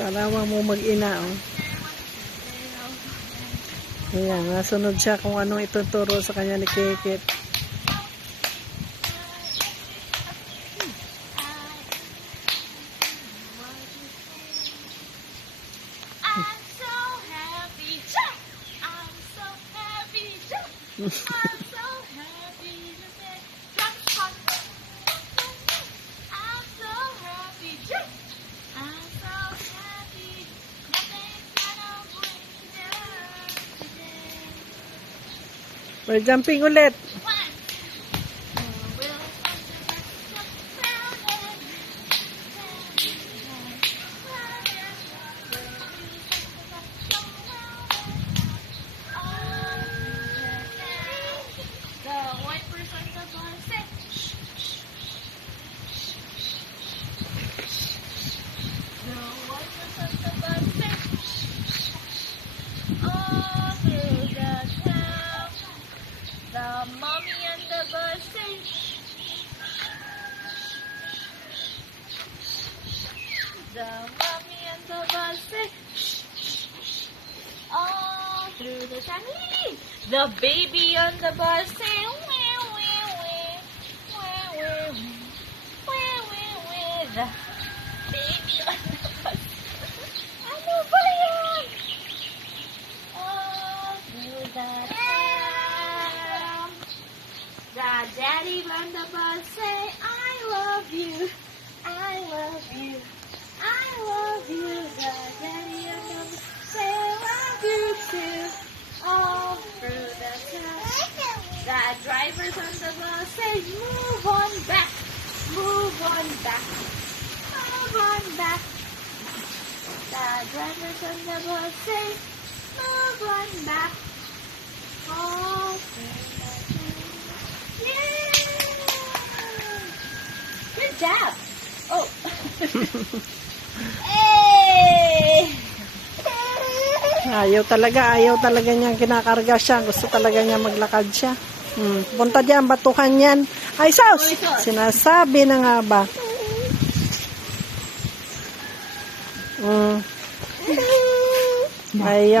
Kalawa mo mag-ina, oh. Ayan, nasunod siya kung anong ituturo sa kanya ni Kikit. I'm so happy, jump! I'm so happy, jump! I'm so happy to say, jump, jump. I'm so happy, jump! I'm so happy, nothing's gonna bring me down today. May jumping ulit. One. We'll jump round and the wipers on the bus say, the wipers on the bus say, all through the town. The mommy on the bus say, the mommy on the bus say, all through the town. The baby on the bus say, wee, wee, wee, wee, wee, wee, wee, wee. The baby on the bus. Ano ba yan? All through the town. The daddy on the bus say, I love you, I love you, I love you. The daddy on the bus say, I love you too. All through the town. The drivers on the bus say, move on back, move on back, move on back. The drivers on the bus say, move on back. All through the town. Yay! Good job. Oh. Hey! Ayaw talaga niyang kinakarga siya. Gusto talaga niya maglakad siya. Punta diyan, batuhan yan. Ay, sus! Sinasabi na nga ba? Ayaw.